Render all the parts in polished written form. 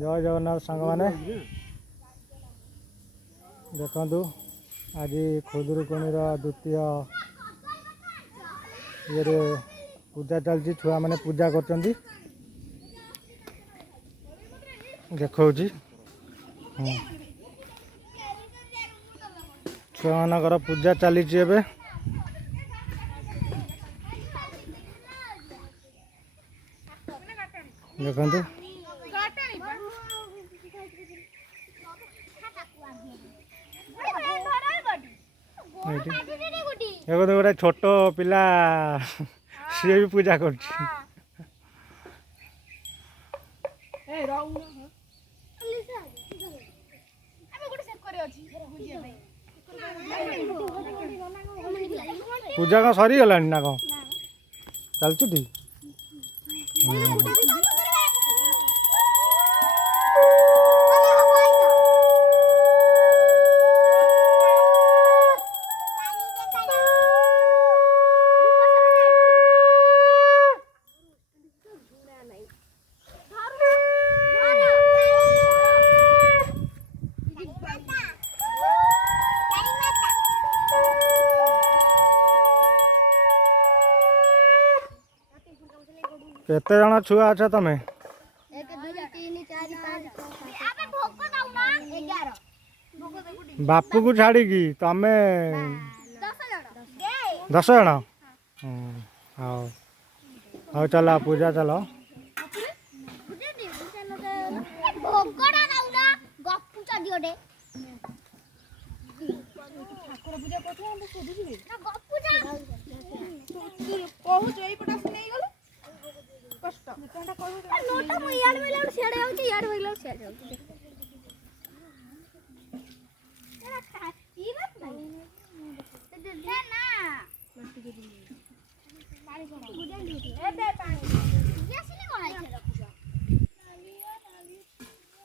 जय जगन्नाथ सांग मैंने देखु आज खुदुरुकुणी द्वितीय ये पूजा चलती छुआ मैंने पूजा कर देखा छुआ मानकर पूजा चली देखु गोटे छोट पिला सी भी पूजा कर पूजा कौन सरी गला ना कौन चलचु ठीक केते जन छुआ अच्छा तमें बापू को छाड़ी की तमें 10 जन हाँ चलो पूजा चलो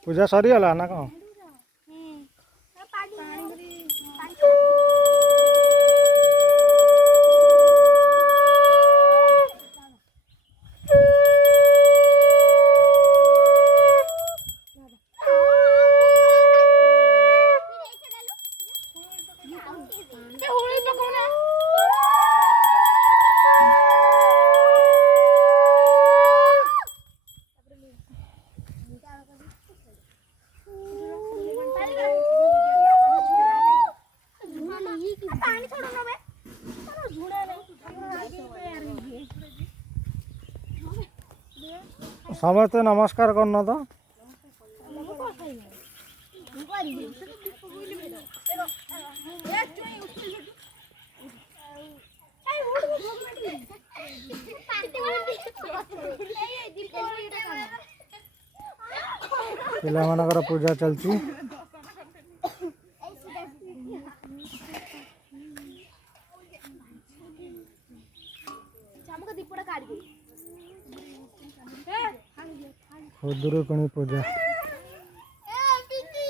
पूजा सरी गला ना कौन समस्ते नमस्कार करना तो पिला मानकर पूजा चलती खुदुरुकुणी पूजा।